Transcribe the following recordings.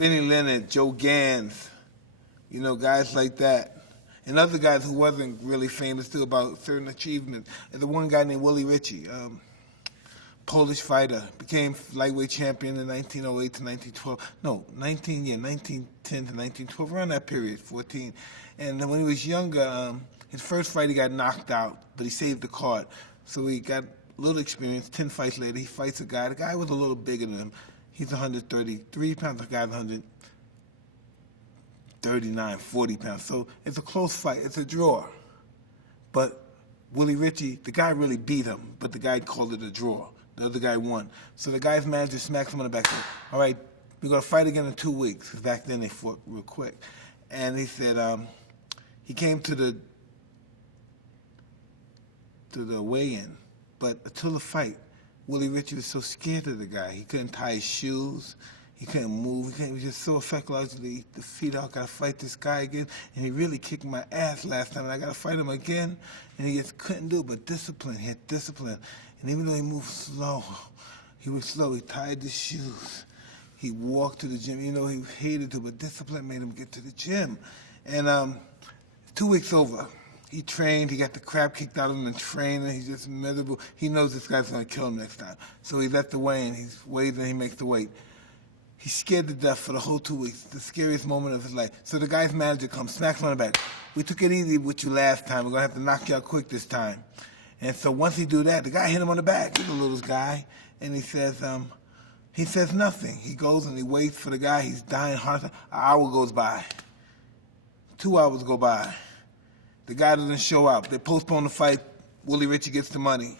Benny Leonard, Joe Gans, guys like that. And other guys who wasn't really famous too about certain achievements. And the one guy named Willie Ritchie, Polish fighter, became lightweight champion in 1908 to 1912. No, 1910 to 1912, around that period, 14. And when he was younger, his first fight he got knocked out, but he saved the card. So he got a little experience. 10 fights later, he fights a guy. The guy was a little bigger than him. He's 133 pounds. The guy's 139, 40 pounds. So it's a close fight. It's a draw. But Willie Ritchie, the guy really beat him, but the guy called it a draw. The other guy won. So the guy's manager smacks him on the back and said, all right, we're going to fight again in 2 weeks. Because back then they fought real quick. And he said he came to the weigh-in, but until the fight, Willie Ritchie was so scared of the guy. He couldn't tie his shoes. He couldn't move. He was just so psychologically defeated. I got to fight this guy again. And he really kicked my ass last time, and I got to fight him again. And he just couldn't do it. But discipline, he had discipline. And even though he moved slow, he was slow. He tied his shoes. He walked to the gym. He hated to, but discipline made him get to the gym. And 2 weeks over, he trained. He got the crap kicked out of him in training. He's just miserable. He knows this guy's going to kill him next time. So he let the weigh-in. He weighs and he makes the weight. He's scared to death for the whole 2 weeks, the scariest moment of his life. So the guy's manager comes, smacks him on the back. We took it easy with you last time. We're going to have to knock you out quick this time. And so once he do that, the guy hit him on the back. He's a little guy. And he says nothing. He goes and he waits for the guy. He's dying hard. An hour goes by. 2 hours go by. The guy doesn't show up. They postpone the fight. Willie Ritchie gets the money.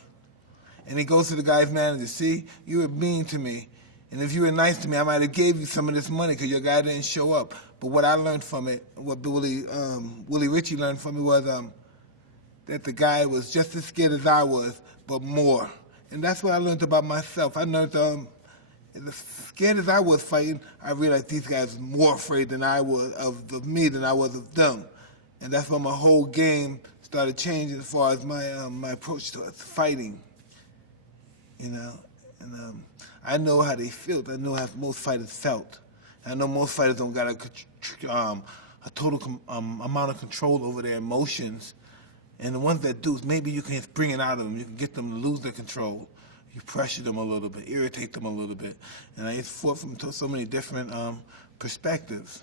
And he goes to the guy's manager. See, you were mean to me. And if you were nice to me, I might have gave you some of this money because your guy didn't show up. But what I learned from it, what Willie Ritchie learned from me was that the guy was just as scared as I was, but more. And that's what I learned about myself. I learned as scared as I was fighting, I realized these guys were more afraid than I was of me than I was of them. And that's when my whole game started changing as far as my approach to fighting. And I know how they felt. I know how most fighters felt. I know most fighters don't got a total amount of control over their emotions. And the ones that do, maybe you can bring it out of them. You can get them to lose their control. You pressure them a little bit, irritate them a little bit. And I just fought from so many different perspectives.